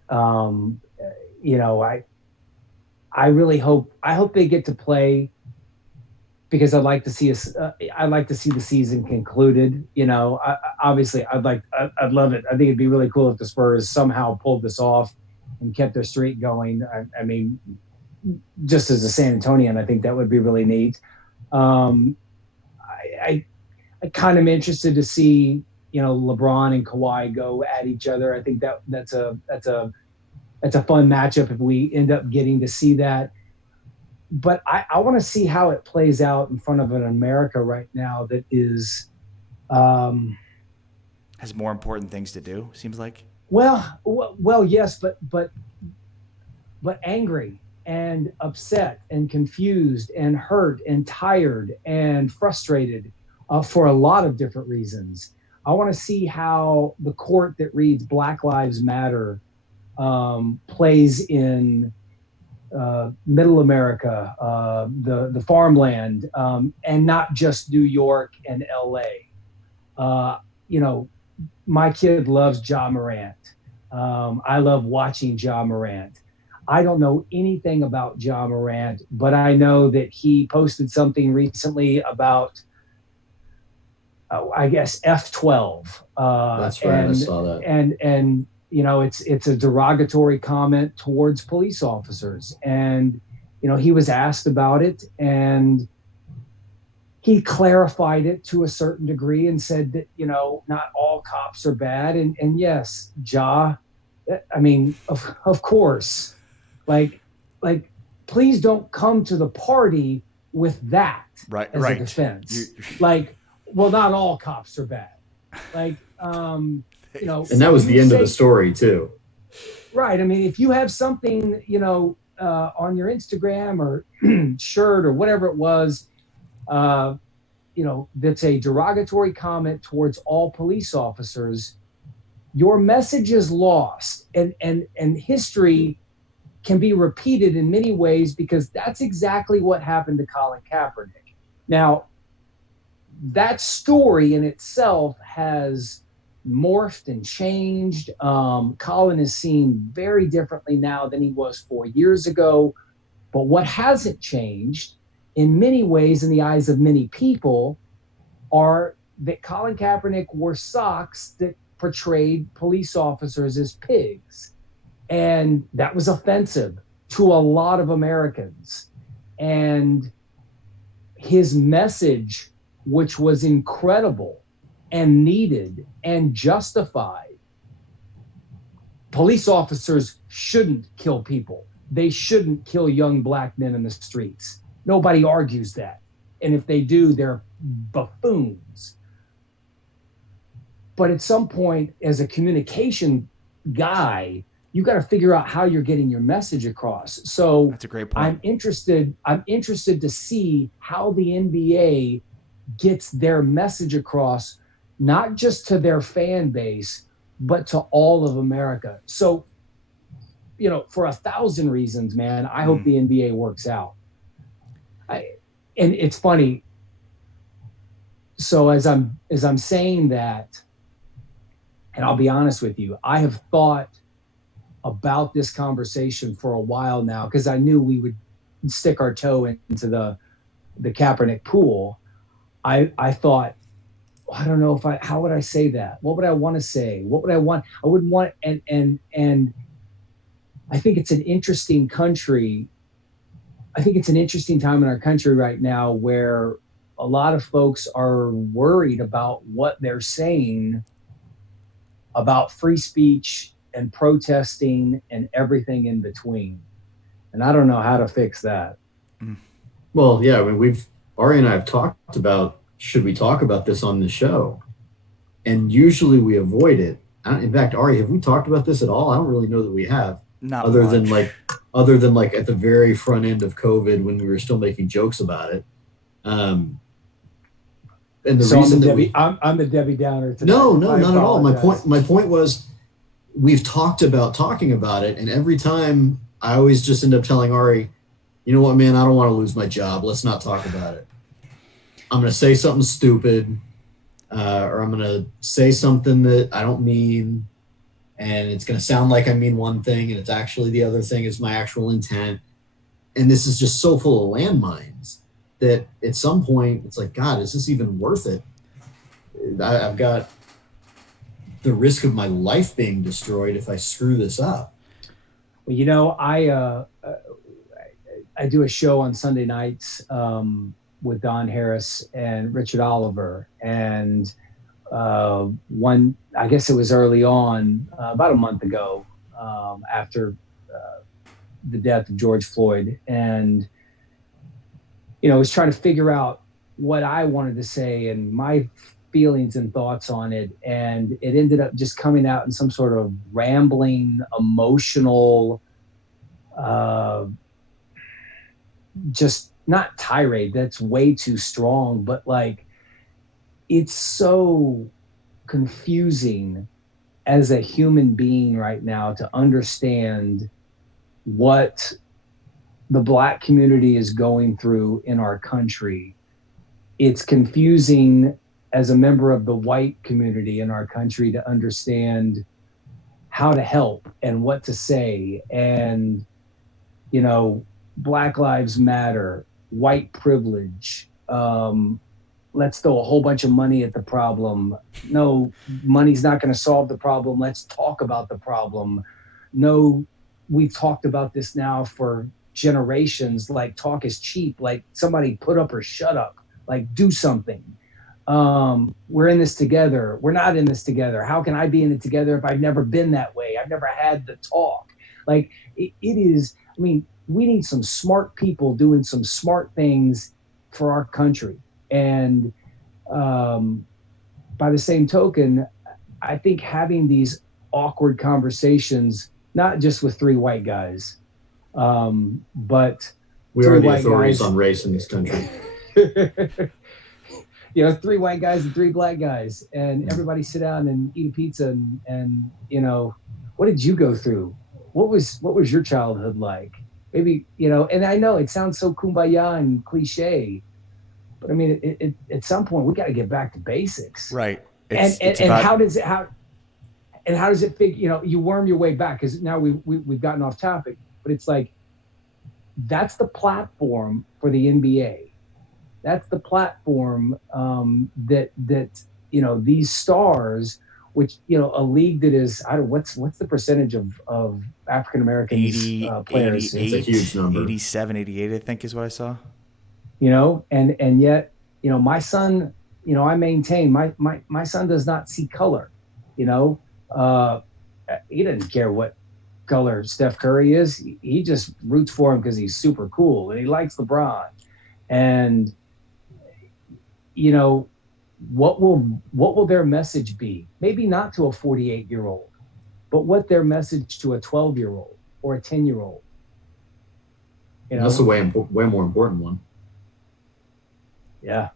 I really hope they get to play, because I'd like to see the season concluded. Obviously I'd love it. I think it'd be really cool if the Spurs somehow pulled this off and kept their streak going. I mean, just as a San Antonian, I think that would be really neat. I kind of interested to see, LeBron and Kawhi go at each other. I think that's a fun matchup if we end up getting to see that. But I want to see how it plays out in front of an America right now that is has more important things to do, seems like. Well, yes, but angry and upset and confused and hurt and tired and frustrated for a lot of different reasons. I want to see how the court that reads Black Lives Matter plays in Middle America, the farmland, and not just New York and LA. My kid loves Ja Morant. I love watching Ja Morant. I don't know anything about Ja Morant, but I know that he posted something recently about, I guess, F12. That's right, I saw that. And it's a derogatory comment towards police officers. And, he was asked about it, and he clarified it to a certain degree and said that, not all cops are bad. And yes, Ja, I mean, of course, like, please don't come to the party with that right, as right. a defense. Well, not all cops are bad. And that was the end of the story too. Right. I mean, if you have something, on your Instagram or shirt or whatever it was, that's a derogatory comment towards all police officers, your message is lost, and history can be repeated in many ways, because that's exactly what happened to Colin Kaepernick. Now, that story in itself has morphed and changed. Colin is seen very differently now than he was 4 years ago. But what hasn't changed in many ways in the eyes of many people are that Colin Kaepernick wore socks that portrayed police officers as pigs. And that was offensive to a lot of Americans. And his message, which was incredible and needed and justified, police officers shouldn't kill people. They shouldn't kill young black men in the streets. Nobody argues that. And if they do, they're buffoons. But at some point, as a communication guy, you got to figure out how you're getting your message across. So that's a great point. I'm interested to see how the NBA gets their message across, not just to their fan base, but to all of America. So, for 1,000 reasons, man, I hope the NBA works out. And it's funny. So as I'm saying that, and I'll be honest with you, I have thought about this conversation for a while now, because I knew we would stick our toe into the Kaepernick pool. I thought, I don't know how would I say that? What would I want to say? What would I want? I would want, and I think it's an interesting country. I think it's an interesting time in our country right now where a lot of folks are worried about what they're saying about free speech and protesting and everything in between. And I don't know how to fix that. Well, yeah, I mean, Ari and I have talked about, should we talk about this on the show? And usually we avoid it. In fact, Ari, have we talked about this at all? I don't really know that we have. Not other much. than at the very front end of COVID when we were still making jokes about it. And the so reason I'm the Debbie Downer today. No, not at all. My point was, we've talked about talking about it, and every time I always just end up telling Ari, you know what, man, I don't want to lose my job. Let's not talk about it. I'm going to say something stupid, or I'm going to say something that I don't mean, and it's going to sound like I mean one thing, and it's actually the other thing is my actual intent. And this is just so full of landmines that at some point it's like, God, is this even worth it? I've got the risk of my life being destroyed if I screw this up. Well, I do a show on Sunday nights with Don Harris and Richard Oliver, and I guess it was early on, about a month ago, after the death of George Floyd, and I was trying to figure out what I wanted to say and my feelings and thoughts on it, and it ended up just coming out in some sort of rambling, emotional, just not tirade, that's way too strong, but it's so confusing as a human being right now to understand what the Black community is going through in our country. It's confusing as a member of the white community in our country to understand how to help and what to say. And, Black Lives Matter, white privilege, let's throw a whole bunch of money at the problem. No, money's not going to solve the problem. Let's talk about the problem. No, we've talked about this now for generations, talk is cheap, somebody put up or shut up, do something. We're in this together. We're not in this together. How can I be in it together if I've never been that way? I've never had the talk. It is, we need some smart people doing some smart things for our country. And by the same token, I think having these awkward conversations, not just with three white guys, but we are the authorities on race in this country. Three white guys and three black guys, and everybody sit down and eat a pizza and what did you go through? what was your childhood like? Maybe, and I know it sounds so kumbaya and cliche, but I mean, at some point we got to get back to basics. Right. And how does it fit? You worm your way back, because now we've gotten off topic, but it's like, that's the platform for the NBA. That's the platform that these stars, which a league that is, I don't, what's the percentage of African Americans players? 88, it's a huge number. 87, 88, I think is what I saw. And yet, my son, I maintain my son does not see color. He doesn't care what color Steph Curry is. He just roots for him because he's super cool and he likes LeBron. And what will their message be? Maybe not to a 48-year-old, but what their message to a 12-year-old or a 10-year-old. That's a way more important one. Yeah.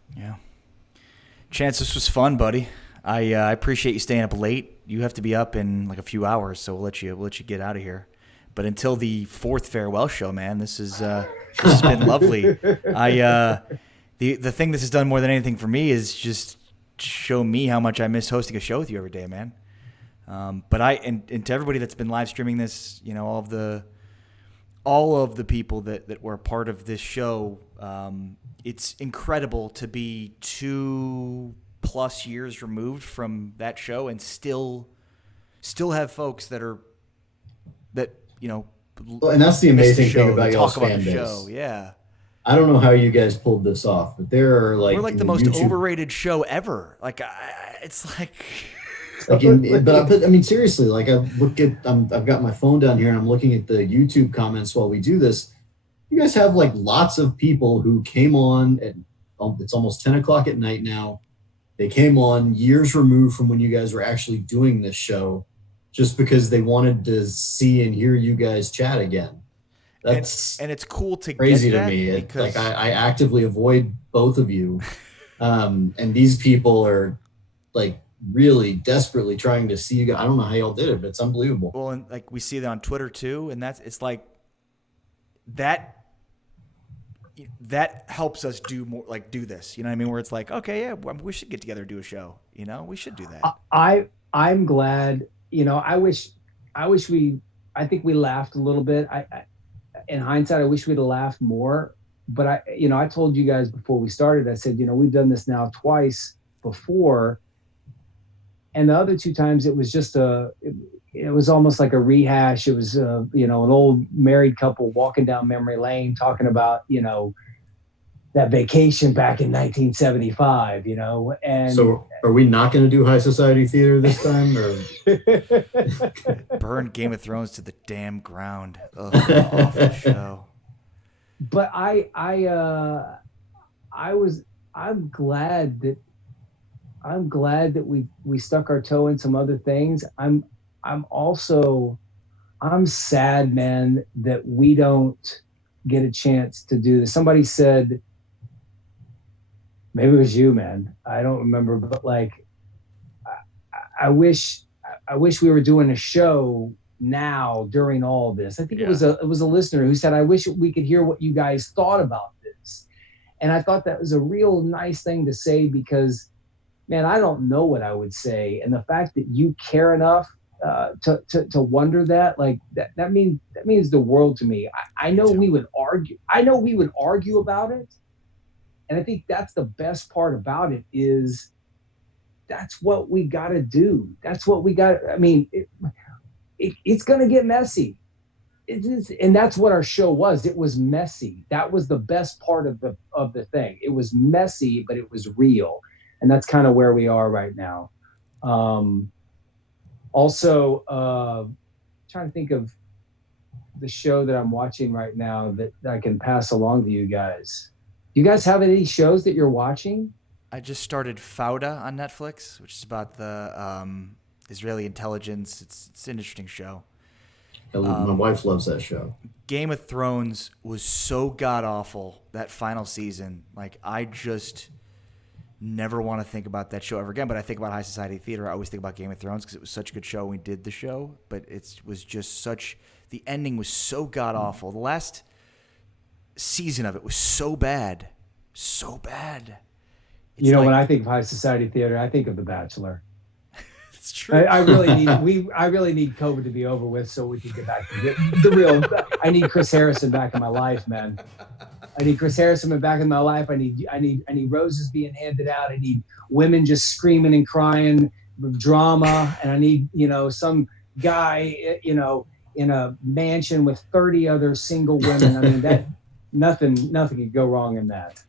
Chance, this was fun, buddy. I appreciate you staying up late. You have to be up in like a few hours, so we'll let you get out of here. But until the fourth farewell show, man, this has been lovely. The thing this has done more than anything for me is just show me how much I miss hosting a show with you every day, man. But and to everybody that's been live streaming this, all of the people that were a part of this show, it's incredible to be 2+ years removed from that show and still have folks that Well, and that's the amazing thing about y'all's fan base. Show. Yeah. I don't know how you guys pulled this off, but there are we're like the most overrated show ever. Like it's like. But I mean, seriously, like I've got my phone down here and I'm looking at the YouTube comments while we do this. You guys have like lots of people who came on at, it's almost 10 o'clock at night now. They came on years removed from when you guys were actually doing this show, just because they wanted to see and hear you guys chat again. That's and it's cool to crazy get to that me. because I actively avoid both of you, and these people are like really desperately trying to see you guys. I don't know how y'all did it, but it's unbelievable. Well, and like we see that on Twitter too, and it's like that helps us do more, like do this. You know what I mean? Where it's like, okay, yeah, we should get together and do a show. We should do that. I'm glad. I think we laughed a little bit. In hindsight, I wish we'd have laughed more. But I told you guys before we started, I said, we've done this now twice before. And the other 2 times it was just it was almost like a rehash. It was, an old married couple walking down memory lane talking about, that vacation back in 1975, and so are we not going to do high society theater this time, or burn Game of Thrones to the damn ground? Awful show. But I'm glad that we stuck our toe in some other things. I'm sad, man, that we don't get a chance to do this. Somebody said, maybe it was you, man, I don't remember, but like, I wish we were doing a show now during all this. I think it was a listener who said, I wish we could hear what you guys thought about this. And I thought that was a real nice thing to say, because, man, I don't know what I would say. And the fact that you care enough to wonder that, like that means the world to me. I know we would argue. I know we would argue about it. And I think that's the best part about it, is that's what we got to do. That's what we got. I mean, it's going to get messy. It is, and that's what our show was. It was messy. That was the best part of the thing. It was messy, but it was real. And that's kind of where we are right now. Also, trying to think of the show that I'm watching right now that I can pass along to you guys. Do you guys have any shows that you're watching? I just started Fauda on Netflix, which is about the Israeli intelligence. It's an interesting show. My wife loves that show. Game of Thrones was so god awful that final season. Like, I just never want to think about that show ever again. But I think about High Society Theater. I always think about Game of Thrones because it was such a good show when we did the show. But it was just such – the ending was so god-awful. The last season of it was so bad. So bad. It's when I think of High Society Theater, I think of The Bachelor. It's true. I really need COVID to be over with so we can get back to the real. I need Chris Harrison back in my life, man. I need Chris Harrison back in my life. I need roses being handed out. I need women just screaming and crying, drama, and I need some guy in a mansion with 30 other single women. I mean that nothing could go wrong in that.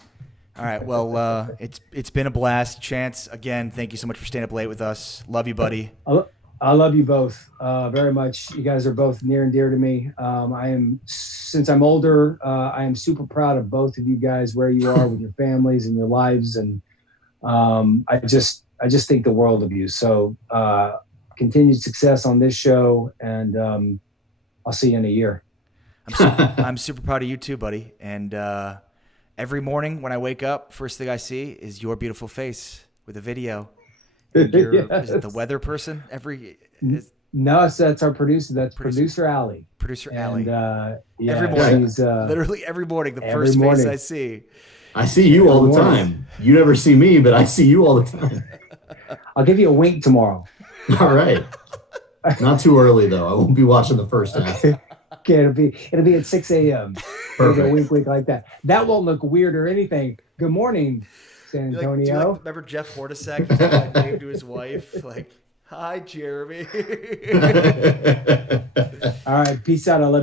All right. Well, it's been a blast. Chance, again, thank you so much for staying up late with us. Love you, buddy. I love you both very much. You guys are both near and dear to me. Since I'm older, I am super proud of both of you guys, where you are with your families and your lives. And I just think the world of you. So continued success on this show. And I'll see you in a year. I'm super proud of you too, buddy. And every morning when I wake up, first thing I see is your beautiful face with a video. And is it the weather person? No, that's our producer. That's producer Allie. Producer Allie. Every morning, literally every morning, the first face I see. I see you all the time. You never see me, but I see you all the time. I'll give you a wink tomorrow. All right. Not too early though. I won't be watching the first half. Okay, it'll be at 6 a.m. Perfect. A wink like that. That won't look weird or anything. Good morning, San Antonio. Remember Jeff Hornacek? He told my name to his wife, like, "Hi, Jeremy." All right, peace out. I love you.